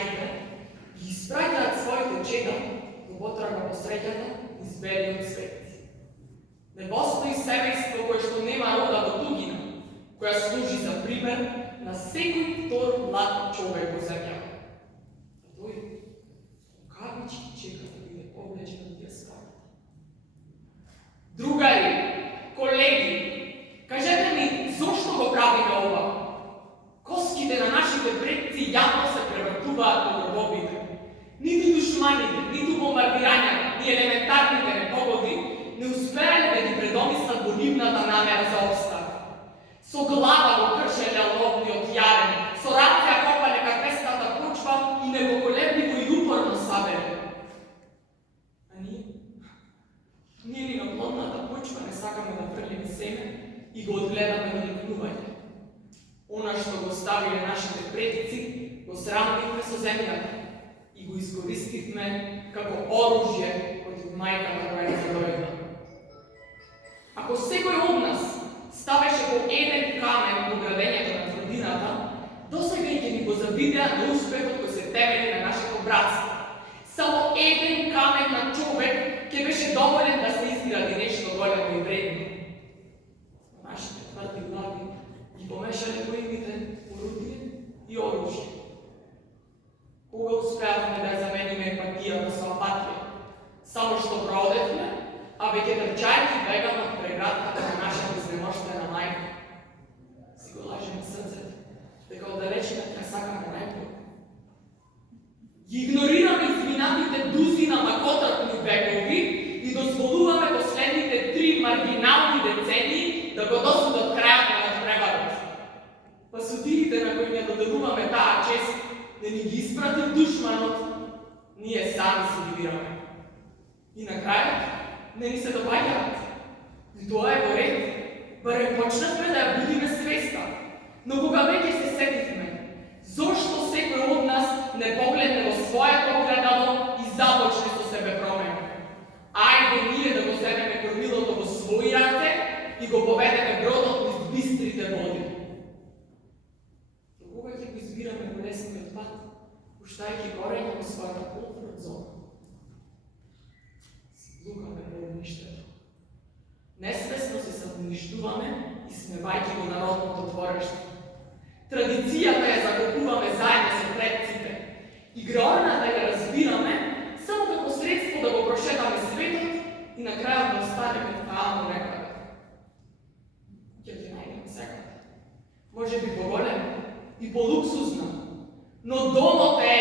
мајките ги испраќаат своите чеда во потрага по среќата низ белиот свет. Не постои семејство кое што нема рода во тугина, која служи за пример на секој втор млад човек во земјава. А тој кавички чека да биде облечен од тие скарите. Другари, колеги, кажете ми зошто го правиме ова? Коските на нашите предци јавно се превртуваат во гробовите. Ниту душманите, ниту бомбардирањата, ни елементарните непогоди не успеале да ги предомислат во нивната намера за обстава. Со глава го кршеле ловниот јарен, со рација копале капестата почва и непоколебливо и упорно сабеле. А ние ли на плодната почва не сакаме да фрлиме семе и го одгледаме на никнување. Она што го ставиле нашите предци, го срамнивме со земјата и го искористивме како оружје против мајката која е задојна. Ако секој од нас ставеше по еден камен во градењето на тврдината, досега ќе ни го завидеа неуспехот кој се темели на нашето братство. Само еден камен на човек ќе беше доволен да се изгради нешто големо и вредно. Нашите тврди глави ги помешале војните орудие и оружје. Кога успеавме да замениме емпатијата со апатија? Само што проодевме, а веќе трчајќи бегаме од преградката на нашата изнемоштена мајка. Си го лажеме срцето, дека оддалечина ќе сакаме најбоље. Ги игнорираме изминатите дузина макотратни векови и дозволуваме последните 3 маргинални децении да го досудат крајот на надпреварот. Па судиите на кои не доделуваме таа чест, не ни ги испрати душманот, ние сами си ги бираме. И на крајот не ни се допаѓаат. И тоа е во ред. Барем почнавме да ја будиме свеста. Но кога веќе се сетивме, зошто секој од нас не погледне во своето огледало и започне со себе промена? Ајде ние да го земеме кормилото во своји раце и го поведеме бродот низ бистрите води. Но кога ќе го избираме во лесниот пат, пуштајќи корења во својата комфорт зона? Лукаме во огништето. Несвесно се самоуништуваме и смевајќи го народното твориште. Традицијата ја закупуваме заедно со предците. Игрорната ја разбираме само како средство да го прошетаме светот и на крајот да останеме таму некаде. Ќе ќе најдеме секаде. Може би поголема и полуксузна, но домот е